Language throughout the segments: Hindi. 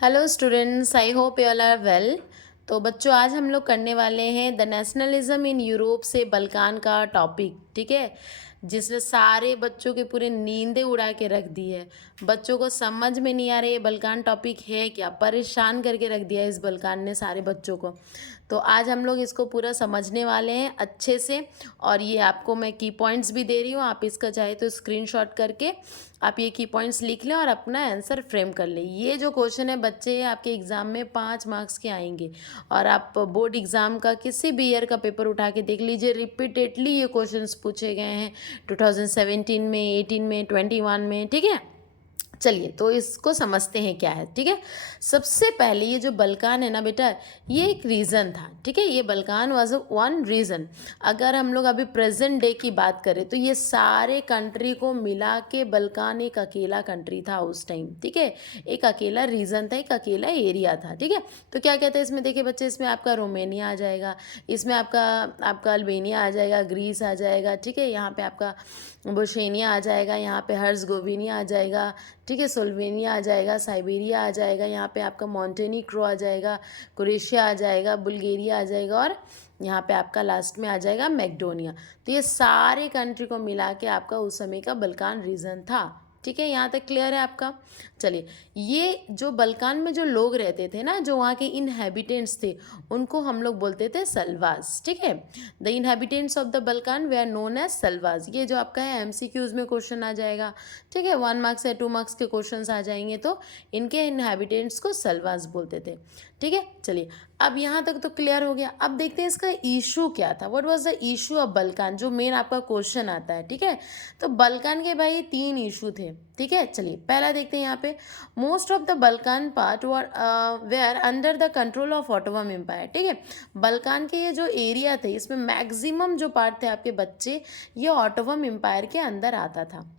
Hello students, I hope you all are well. तो बच्चों, आज हम लोग करने वाले हैं द नेशनलिज्म इन यूरोप से बल्कान का टॉपिक। ठीक है, जिसने सारे बच्चों के पूरे नींदें उड़ा के रख दी है। बच्चों को समझ में नहीं आ रहा ये बल्कान टॉपिक है क्या, परेशान करके रख दिया है इस बल्कान ने सारे बच्चों को। तो आज हम लोग इसको पूरा समझने वाले हैं अच्छे से, और ये आपको मैं की पॉइंट्स भी दे रही हूँ। आप इसका चाहे तो स्क्रीनशॉट करके आप ये की पॉइंट्स लिख लें और अपना आंसर फ्रेम कर लें। ये जो क्वेश्चन है बच्चे, आपके एग्ज़ाम में 5 मार्क्स के आएंगे, और आप बोर्ड एग्ज़ाम का किसी भी ईयर का पेपर उठा के देख लीजिए, रिपीटेडली ये क्वेश्चंस पूछे गए हैं 2017 में, 18 में, 21 में। ठीक है, चलिए तो इसको समझते हैं क्या है। ठीक है, सबसे पहले ये जो बल्कान है ना बेटा, ये एक रीज़न था। ठीक है, ये बल्कान वाज वन रीज़न। अगर हम लोग अभी प्रेजेंट डे की बात करें तो ये सारे कंट्री को मिला के बल्कान एक अकेला कंट्री था उस टाइम। ठीक है, एक अकेला रीज़न था, एक अकेला एरिया था। ठीक है, तो क्या कहते हैं इसमें, देखिए बच्चे, इसमें आपका रोमेनिया आ जाएगा, इसमें आपका आपका अल्बेनिया आ जाएगा, ग्रीस आ जाएगा। ठीक है, यहाँ पे आपका बोस्निया आ जाएगा, यहाँ पे हर्ज़गोविना आ जाएगा। ठीक है, स्लोवेनिया आ जाएगा, साइबेरिया आ जाएगा, यहाँ पे आपका मॉन्टेनिग्रो आ जाएगा, क्रोएशिया आ जाएगा, बुल्गारिया आ जाएगा, और यहाँ पे आपका लास्ट में आ जाएगा मैकेडोनिया। तो ये सारे कंट्री को मिला के आपका उस समय का बल्कान रीजन था। ठीक है, यहाँ तक क्लियर है आपका। चलिए, ये जो बल्कान में जो लोग रहते थे ना, जो वहाँ के इनहेबिटेंट्स थे, उनको हम लोग बोलते थे सल्वास। ठीक है, the inhabitants of the Balkan they are known as Slavs. ये जो आपका है एमसीक्यूज में क्वेश्चन आ जाएगा। ठीक है, 1 मार्क्स या 2 मार्क्स के क्वेश्चन आ जाएंगे, तो इनके इनहेबिटेंट्स को सल्वास बोलते थे। ठीक है, चलिए अब यहाँ तक तो क्लियर हो गया। अब देखते हैं इसका इशू क्या था। What was the issue of Balkan, जो मेन आपका क्वेश्चन आता है। ठीक है, तो बल्कान के भाई 3 इशू थे। ठीक है, चलिए पहला देखते हैं यहाँ पे, most of the Balkan part were under the control of Ottoman Empire. ठीक है, बल्कान के ये जो एरिया थे, इसमें मैक्सिमम जो पार्ट थे आपके बच्चे, ये ऑटोमन एम्पायर के अंदर आता था।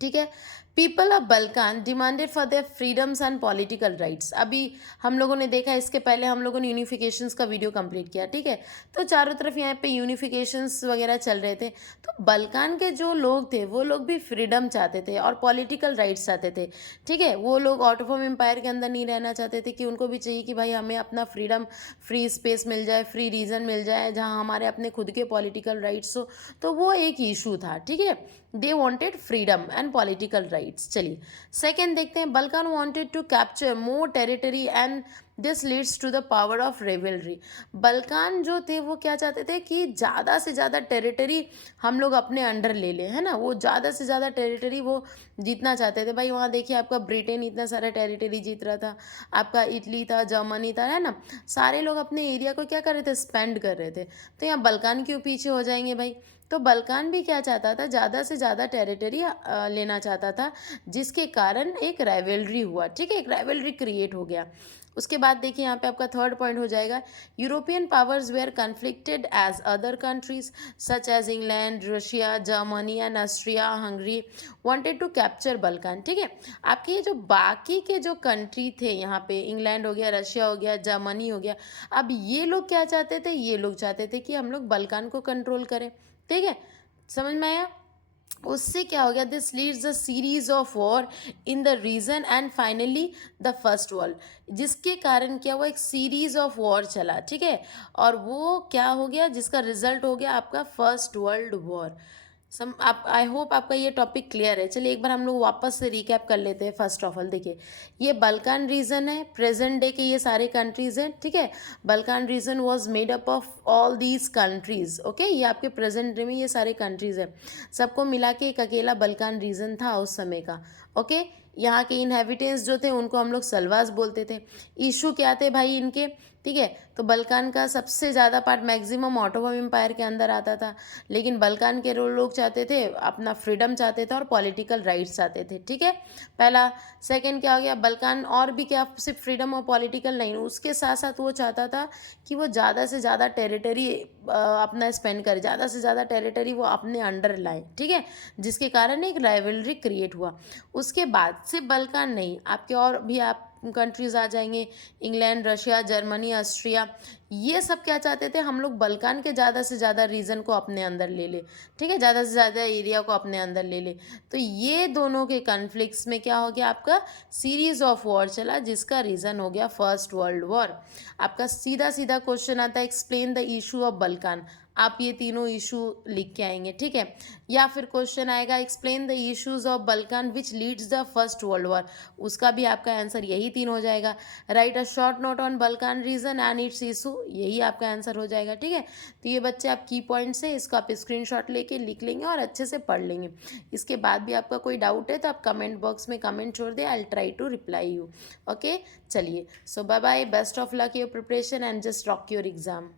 ठीक है, people of Balkan demanded for their freedoms and political rights. अभी हम लोगों ने देखा, इसके पहले हम लोगों ने यूनिफिकेशंस का वीडियो कंप्लीट किया। ठीक है, तो चारों तरफ यहाँ पे यूनिफिकेशंस वगैरह चल रहे थे। तो बल्कान के जो लोग थे, वो लोग भी फ्रीडम चाहते थे और पॉलिटिकल राइट्स चाहते थे। ठीक है, वो लोग ऑटोमन एम्पायर के अंदर नहीं रहना चाहते थे, कि उनको भी चाहिए कि भाई हमें अपना फ्रीडम, फ्री स्पेस मिल जाए, फ्री रीजन मिल जाए, जहाँ हमारे अपने खुद के पॉलिटिकल राइट्स हो। तो वो एक इशू था। ठीक है, they wanted freedom and political rights. चलिए सेकेंड देखते हैं, Balkan wanted to capture more territory and this leads to the power of rivalry. Balkan जो थे वो क्या चाहते थे कि ज़्यादा से ज़्यादा टेरिटरी हम लोग अपने अंडर ले लें, है ना। वो ज़्यादा से ज़्यादा टेरिटरी वो जीतना चाहते थे। भाई वहाँ देखिए, आपका ब्रिटेन इतना सारा टेरिटरी जीत रहा था, आपका इटली था, जर्मनी था, है ना। सारे लोग अपने एरिया को क्या कर रहे थे, स्पेंड कर रहे थे। तो यहाँ बल्कान क्यों पीछे हो जाएंगे भाई। तो बल्कान भी क्या चाहता था, ज़्यादा से ज़्यादा टेरिटरी लेना चाहता था, जिसके कारण एक राइवलरी हुआ। ठीक है, एक राइवलरी क्रिएट हो गया। उसके बाद देखिए यहाँ पे आपका थर्ड पॉइंट हो जाएगा, European powers were conflicted as other countries such as England, Russia, Germany and Austria, Hungary wanted to capture Balkan. ठीक है, आपके ये जो बाकी के जो कंट्री थे, यहाँ पे इंग्लैंड हो गया, रशिया हो गया, जर्मनी हो गया, अब ये लोग क्या चाहते थे, ये लोग चाहते थे कि हम लोग बल्कान को कंट्रोल करें। ठीक है, समझ में आया। उससे क्या हो गया, this leads a series of war in the region and finally the first world. जिसके कारण क्या हुआ, एक सीरीज ऑफ वॉर चला। ठीक है, और वो क्या हो गया, जिसका रिजल्ट हो गया आपका फर्स्ट वर्ल्ड वॉर। आप, आई होप आपका ये टॉपिक क्लियर है। चलिए एक बार हम लोग वापस से रिकैप कर लेते हैं। फर्स्ट ऑफ ऑल देखिए, ये बल्कान रीजन है, प्रेजेंट डे के ये सारे कंट्रीज हैं। ठीक है, Balkan region was made up of all these countries. Okay, ये आपके प्रेजेंट डे में ये सारे कंट्रीज हैं, सबको मिला के एक अकेला बल्कान रीजन था उस समय का। ओके, यहाँ के इनहेबिटेंट्स जो थे उनको हम लोग सल्वास बोलते थे। इशू क्या थे भाई इनके, ठीक है, तो बल्कान का सबसे ज़्यादा पार्ट मैक्सिमम ऑटोमन एम्पायर के अंदर आता था, लेकिन बल्कान के लोग चाहते थे अपना फ्रीडम चाहते थे और पॉलिटिकल राइट्स चाहते थे। ठीक है, पहला। सेकंड क्या हो गया, बल्कान और भी क्या सिर्फ फ्रीडम और पॉलिटिकल नहीं, उसके साथ साथ वो चाहता था कि वो ज़्यादा से ज़्यादा टेरिटरी अपना स्पेंड करे, ज़्यादा से ज़्यादा टेरिटरी वो अपने अंडर लाए। ठीक है, जिसके कारण एक राइवलरी क्रिएट हुआ। उसके बाद सिर्फ बल्कान नहीं, आपके और भी आप कंट्रीज़ आ जाएंगे, इंग्लैंड, रशिया, जर्मनी, ऑस्ट्रिया। ये सब क्या चाहते थे, हम लोग बल्कान के ज़्यादा से ज़्यादा रीजन को अपने अंदर ले ले, ठीक है, ज़्यादा से ज़्यादा एरिया को अपने अंदर ले ले। तो ये दोनों के कन्फ्लिक्ट्स में क्या हो गया, आपका सीरीज ऑफ वॉर चला, जिसका रीज़न हो गया फर्स्ट वर्ल्ड वॉर। आपका सीधा सीधा क्वेश्चन आता है, explain the issue of Balkan. आप ये तीनों इशू लिख के आएंगे, ठीक है। या फिर क्वेश्चन आएगा, explain the issues of Balkan which leads the first World War. उसका भी आपका आंसर यही तीन हो जाएगा। Right a short note on Balkan region and its issue, यही आपका आंसर हो जाएगा, ठीक है। तो ये बच्चे आप की पॉइंट्स है, इसको आप स्क्रीनशॉट लेके लिख लेंगे और अच्छे से पढ़ लेंगे। इसके बाद भी आपका कोई डाउट है तो आप कमेंट बॉक्स में कमेंट छोड़ दे, I try to reply you. Okay, चलिए, so bye bye, best of luck your preparation and just rock your exam.